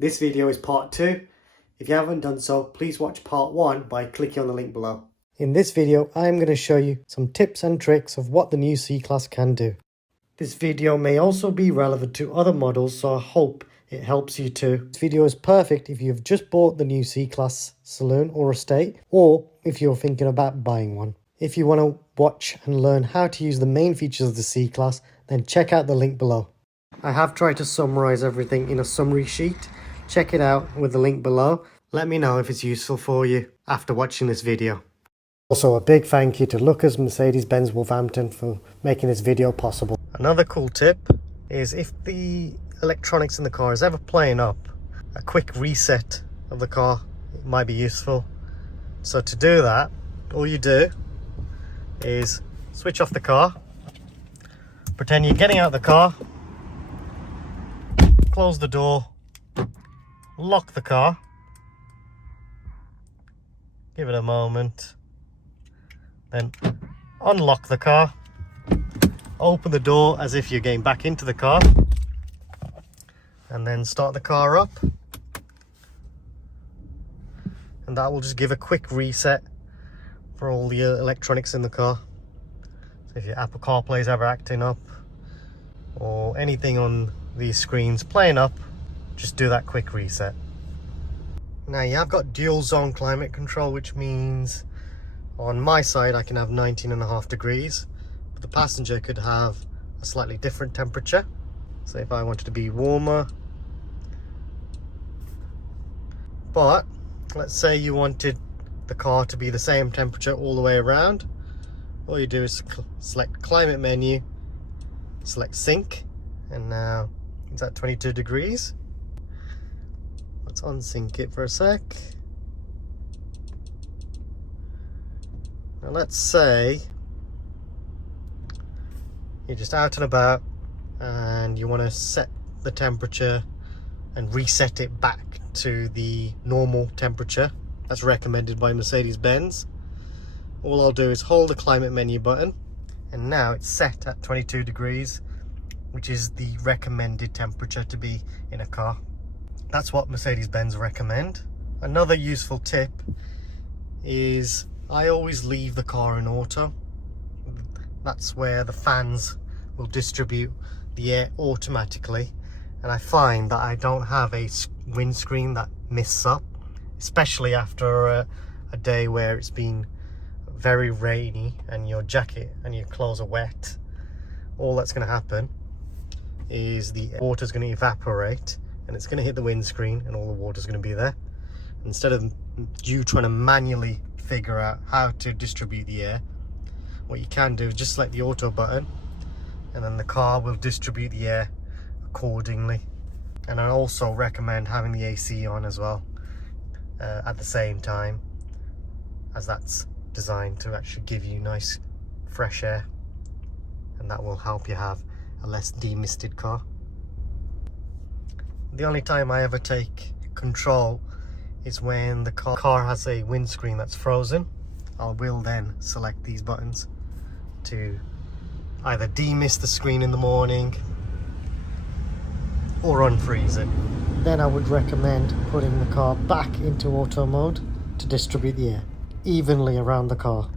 This video is part 2. If you haven't done so, please watch part 1 by clicking on the link below. In this video, I'm going to show you some tips and tricks of what the new C-Class can do. This video may also be relevant to other models, so I hope it helps you too. This video is perfect if you've just bought the new C-Class saloon or estate, or if you're thinking about buying one. If you want to watch and learn how to use the main features of the C-Class, then check out the link below. I have tried to summarize everything in a summary sheet. Check it out with the link below. Let me know if it's useful for you after watching this video. Also, a big thank you to Lucas Mercedes-Benz Wolverhampton for making this video possible. Another cool tip is if the electronics in the car is ever playing up, a quick reset of the car might be useful. So to do that, all you do is switch off the car, pretend you're getting out of the car, close the door, lock the car, give it a moment, then unlock the car, open the door as if you're getting back into the car, and then start the car up, and that will just give a quick reset for all the electronics in the car. So if your Apple CarPlay is ever acting up or anything on these screens playing up, just do that quick reset. Now you have got dual zone climate control, which means on my side I can have 19.5 degrees, but the passenger could have a slightly different temperature. So if I wanted to be warmer, but let's say you wanted the car to be the same temperature all the way around, all you do is select climate menu, select sync, and now it's at 22 degrees. Let's unsync it for a sec. Now let's say you're just out and about and you want to set the temperature and reset it back to the normal temperature that's recommended by Mercedes-Benz. All I'll do is hold the climate menu button, and now it's set at 22 degrees, which is the recommended temperature to be in a car. That's what Mercedes-Benz recommend. Another useful tip is I always leave the car in auto. That's where the fans will distribute the air automatically, and I find that I don't have a windscreen that mists up, especially after a day where it's been very rainy and your jacket and your clothes are wet. All that's going to happen is the water is going to evaporate and it's going to hit the windscreen and all the water is going to be there. Instead of you trying to manually figure out how to distribute the air, what you can do is just select the auto button, and then the car will distribute the air accordingly. And I also recommend having the AC on as well at the same time, as that's designed to actually give you nice fresh air, and that will help you have a less demisted car. The only time I ever take control is when the car has a windscreen that's frozen. I will then select these buttons to either demist the screen in the morning or unfreeze it. Then I would recommend putting the car back into auto mode to distribute the air evenly around the car.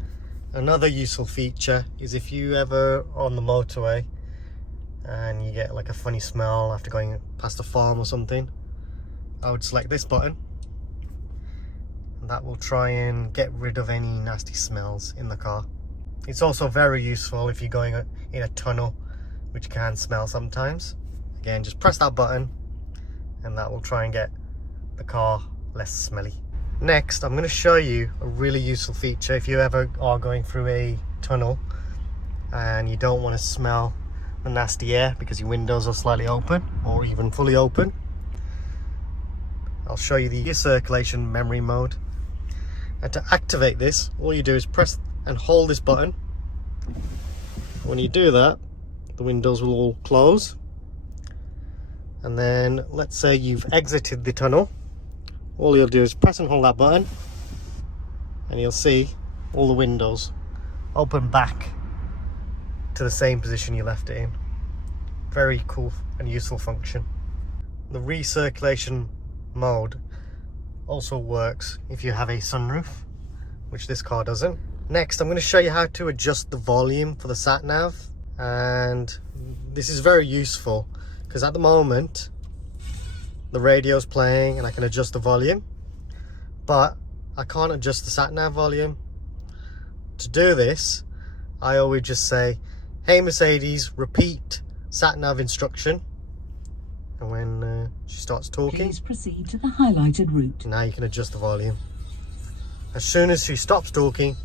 Another useful feature is if you ever on the motorway and you get like a funny smell after going past a farm or something, I would select this button, and that will try and get rid of any nasty smells in the car. It's also very useful if you're going in a tunnel, which can smell sometimes. Again, just press that button and that will try and get the car less smelly. Next, I'm going to show you a really useful feature if you ever are going through a tunnel and you don't want to smell the nasty air because your windows are slightly open or even fully open. I'll show you the Recirculation Memory Mode. And to activate this, all you do is press and hold this button. When you do that, the windows will all close. And then let's say you've exited the tunnel, all you'll do is press and hold that button, and you'll see all the windows open back to the same position you left it in. Very cool and useful function. The recirculation mode also works if you have a sunroof, which this car doesn't. Next, I'm going to show you how to adjust the volume for the sat-nav, and this is very useful because at the moment the radio's playing and I can adjust the volume, but I can't adjust the sat-nav volume. To do this, I always just say, "Hey Mercedes, repeat sat-nav instruction," and when she starts talking, please proceed to the highlighted route. Now you can adjust the volume. As soon as she stops talking,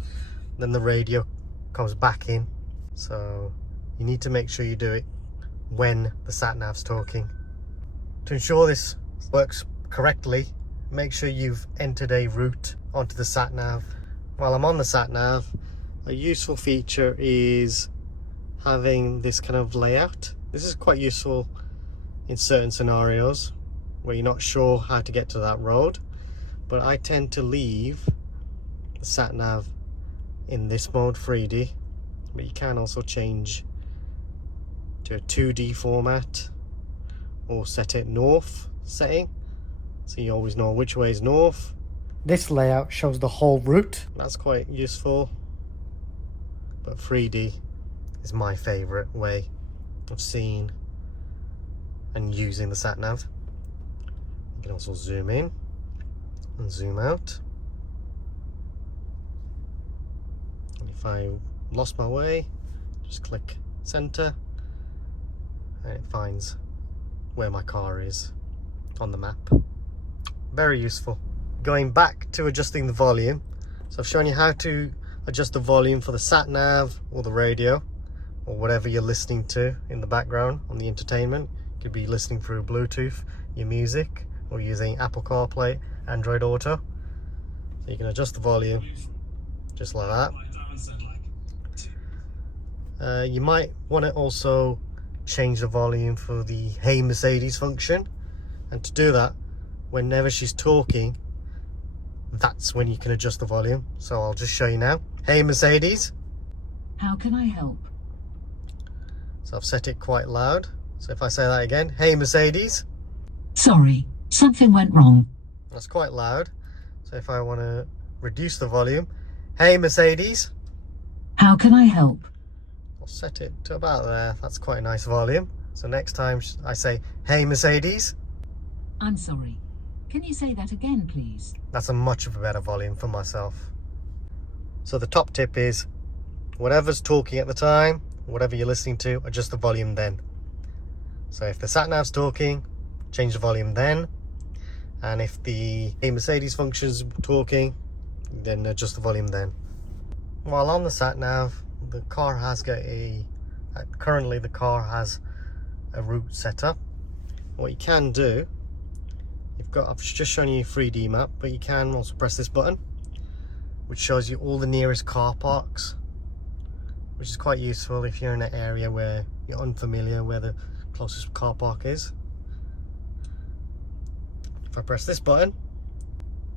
then the radio comes back in. So you need to make sure you do it when the sat-nav's talking. To ensure this works correctly, make sure you've entered a route onto the sat-nav. While I'm on the sat-nav, a useful feature is having this kind of layout. This is quite useful in certain scenarios where you're not sure how to get to that road, but I tend to leave the sat-nav in this mode, 3D, but you can also change to a 2D format or set it north setting, so you always know which way is north. This layout shows the whole route. That's quite useful, but 3D is my favorite way of seeing and using the sat-nav. You can also zoom in and zoom out. And if I lost my way, just click center and it finds where my car is on the map. Very useful. Going back to adjusting the volume, so I've shown you how to adjust the volume for the sat-nav or the radio or whatever you're listening to in the background on the entertainment. You could be listening through Bluetooth, your music, or using Apple CarPlay, Android Auto. So you can adjust the volume just like that. You might want to also change the volume for the "Hey Mercedes" function, and to do that, whenever she's talking, that's when you can adjust the volume. So I'll just show you now. "Hey Mercedes." How can I help? So I've set it quite loud. So if I say that again, "Hey Mercedes." Sorry, something went wrong. That's quite loud. So if I want to reduce the volume, "Hey Mercedes." How can I help? I'll set it to about there. That's quite a nice volume. So next time I say, "Hey Mercedes." I'm sorry. Can you say that again, please? That's a much better volume for myself. So the top tip is, whatever's talking at the time, whatever you're listening to, adjust the volume then. So if the sat-nav's talking, change the volume then. And if the "Hey Mercedes" function's talking, then adjust the volume then. While on the sat-nav, the car has got currently the car has a route set up. What you can do, I've just shown you a 3D map, but you can also press this button, which shows you all the nearest car parks, which is quite useful if you're in an area where you're unfamiliar where the closest car park is. If I press this button,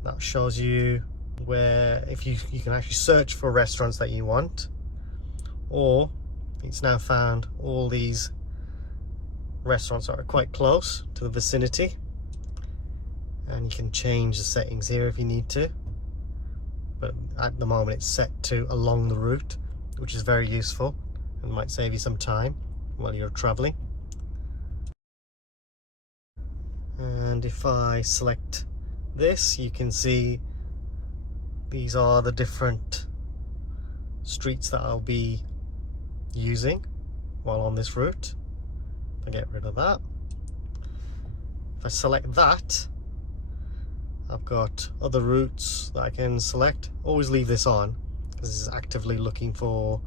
that shows you where, if you can actually search for restaurants that you want, or it's now found all these restaurants that are quite close to the vicinity, and you can change the settings here if you need to, but at the moment it's set to along the route, which is very useful and might save you some time while you're traveling. And if I select this, you can see these are the different streets that I'll be using while on this route. I get rid of that. If I select that, I've got other routes that I can select. Always leave this on because this is actively looking for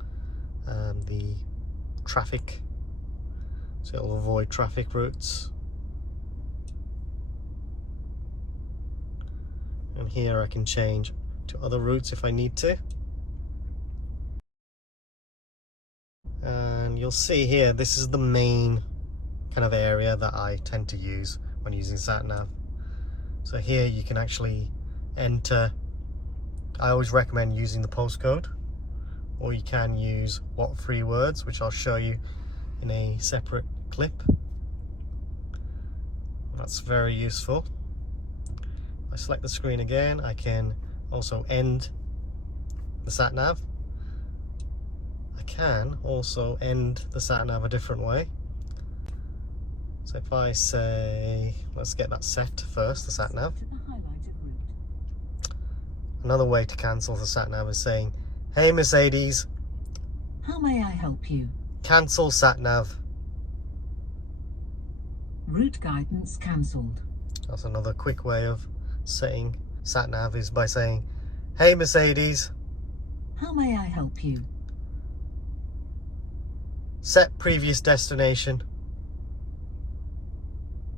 the traffic, so it'll avoid traffic routes. And here I can change to other routes if I need to. And you'll see here, this is the main kind of area that I tend to use when using sat-nav. So here you can actually enter, I always recommend using the postcode, or you can use what 3 words, which I'll show you in a separate clip. That's very useful. I select the screen again, I can also end the sat-nav. I can also end the sat-nav a different way. So if I say, let's get that set first, the sat-nav. Another way to cancel the sat-nav is saying, "Hey Mercedes, How may I help you? cancel sat-nav." Route guidance cancelled. That's another quick way of setting sat-nav, is by saying, "Hey Mercedes, How may I help you? set previous destination."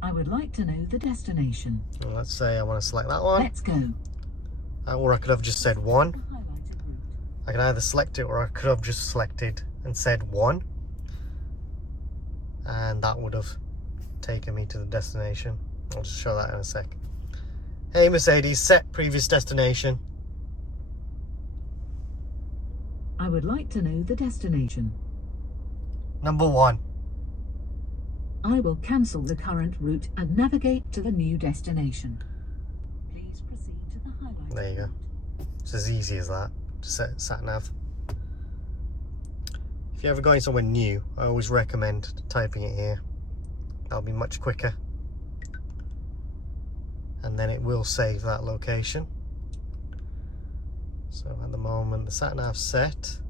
I would like to know the destination. And let's say I want to select that one. Let's go. Or I could have just said 1. The highlighted route. I can either select it, or I could have just selected and said 1. And that would have taken me to the destination. I'll just show that in a sec. "Hey Mercedes, set previous destination." I would like to know the destination. Number 1. I will cancel the current route and navigate to the new destination. Please proceed to the highlighted There you go. route. It's as easy as that to set sat-nav. If you're ever going somewhere new, I always recommend typing it here. That'll be much quicker. And then it will save that location. So at the moment the sat-nav's set.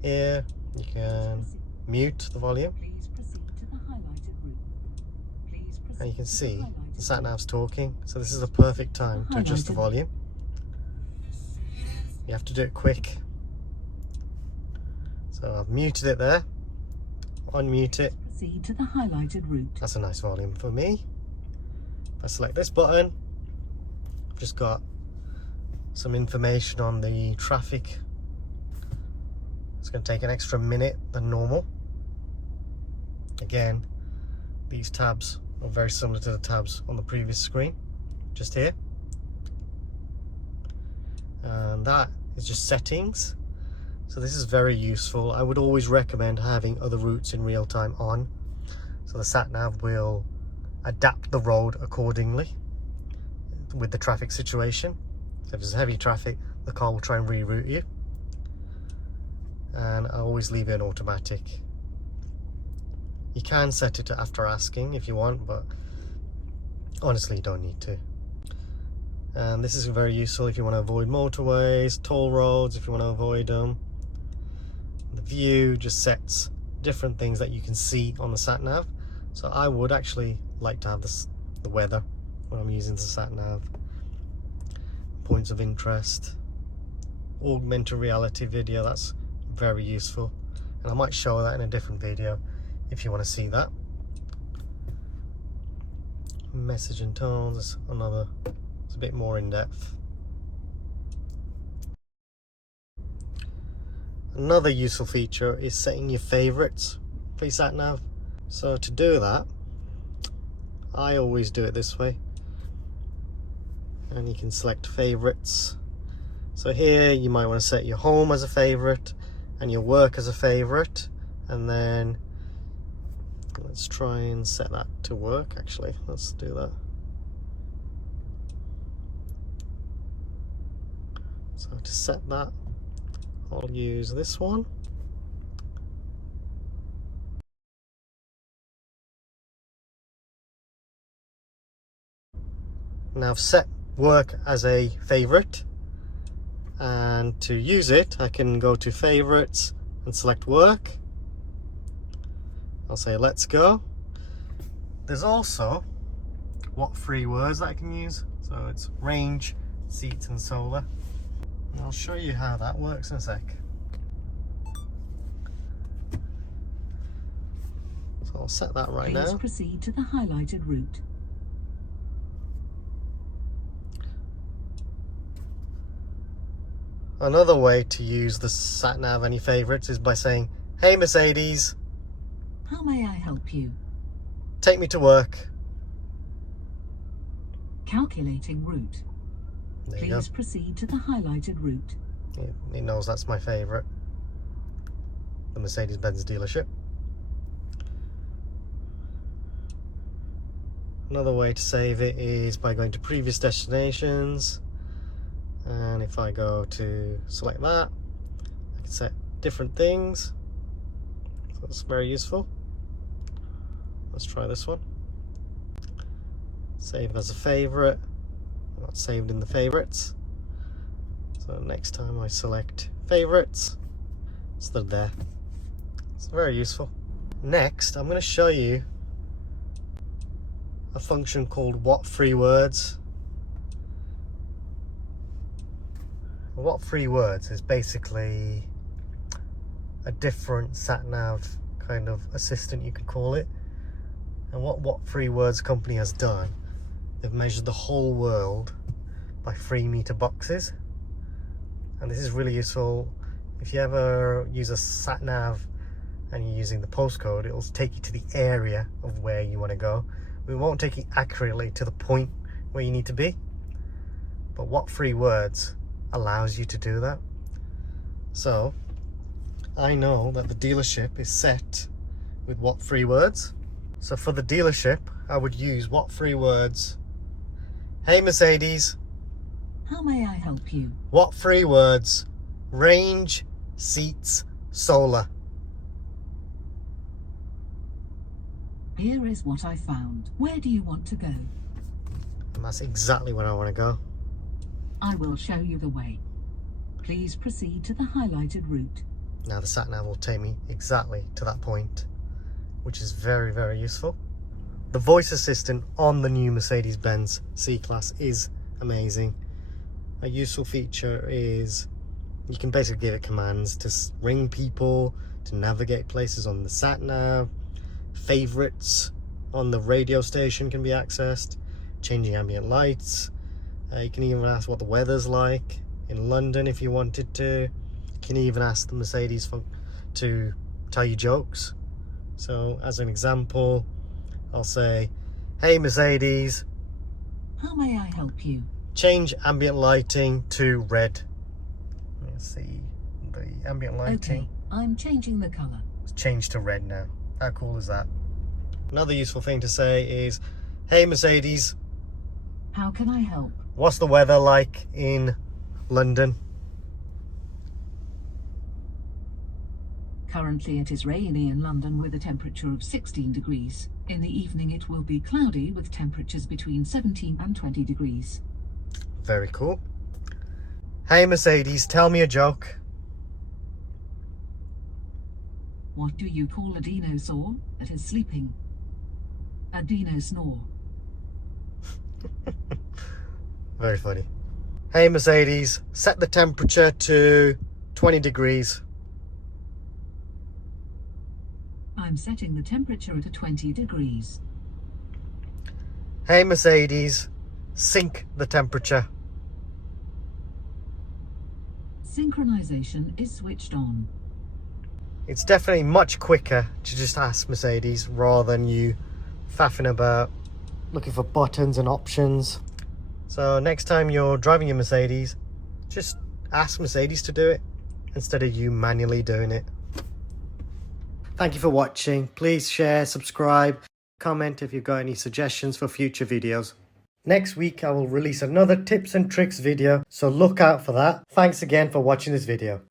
Here you can mute the volume, Please proceed to the highlighted route. Please proceed and you can to the see highlighted the sat-nav's talking. So this is a perfect time to adjust the Highlighted. volume. You have to do it quick. So I've muted it there. Unmute it. Proceed to the highlighted route. That's a nice volume for me. If I select this button, I've just got some information on the traffic. It's going to take an extra minute than normal. Again, these tabs are very similar to the tabs on the previous screen, just here. And that is just settings. So this is very useful. I would always recommend having other routes in real time on. So the sat-nav will adapt the road accordingly with the traffic situation. So if there's heavy traffic, the car will try and reroute you. And I always leave it in automatic. You can set it to after asking if you want, but honestly you don't need to. And this is very useful if you want to avoid motorways, toll roads, if you want to avoid them. The view just sets different things that you can see on the sat-nav. So I would actually like to have the weather when I'm using the sat-nav. Points of interest, augmented reality video, that's very useful, and I might show that in a different video if you want to see that. Message and tones, another, it's a bit more in depth. Another useful feature is setting your favorites for your sat-nav. So to do that, I always do it this way, and you can select favorites. So here you might want to set your home as a favorite and your work as a favorite, and then let's try and set that to work. Actually, let's do that. So to set that, I'll use this one. Now I've set work as a favorite, and to use it I can go to favorites and select work. I'll say let's go. There's also what free words that I can use, so it's range, seats and solar, and I'll show you how that works in a sec. So I'll set that right Please now. proceed to the highlighted route. Another way to use the sat-nav any favorites is by saying, "Hey Mercedes, How may I help you? take me to work." Calculating route. There you go. Please proceed to the highlighted route. It knows that's my favorite, the Mercedes-Benz dealership. Another way to save it is by going to previous destinations, and if I go to select that, I can set different things, so that's very useful. Let's try this one. Save as a favorite, not saved in the favorites. So next time I select favorites, it's there. It's very useful. Next, I'm going to show you a function called what free words. What free words is basically a different sat-nav kind of assistant, you could call it. And what free words company has done, they've measured the whole world by 3 meter boxes. And this is really useful if you ever use a sat-nav and you're using the postcode. It'll take you to the area of where you want to go. We won't take you accurately to the point where you need to be, but what free words allows you to do that. So I know that the dealership is set with what free words. So for the dealership, I would use what free words. Hey Mercedes, How may I help you? what free words? Range, seats, solar. Here is what I found. Where do you want to go? And that's exactly where I want to go. I will show you the way. Please proceed to the highlighted route. Now the sat-nav will take me exactly to that point, which is very, very useful. The voice assistant on the new Mercedes-Benz C-Class is amazing. A useful feature is you can basically give it commands to ring people, to navigate places on the sat-nav. Favorites on the radio station can be accessed, changing ambient lights. You can even ask what the weather's like in London if you wanted to. You can even ask the Mercedes to tell you jokes. So as an example, I'll say, hey Mercedes, How may I help you? change ambient lighting to red. Let's see, the ambient lighting. Okay, I'm changing the color. It's changed to red now. How cool is that? Another useful thing to say is, hey Mercedes, How can I help? what's the weather like in London? Currently it is rainy in London with a temperature of 16 degrees. In the evening it will be cloudy with temperatures between 17 and 20 degrees. Very cool. Hey Mercedes, tell me a joke. What do you call a dinosaur that is sleeping? A dino snore. Very funny. Hey Mercedes, set the temperature to 20 degrees. I'm setting the temperature at 20 degrees. Hey Mercedes, sync the temperature. Synchronization is switched on. It's definitely much quicker to just ask Mercedes rather than you faffing about looking for buttons and options. So next time you're driving your Mercedes, just ask Mercedes to do it instead of you manually doing it. Thank you for watching. Please share, subscribe, comment if you've got any suggestions for future videos. Next week I will release another tips and tricks video, so look out for that. Thanks again for watching this video.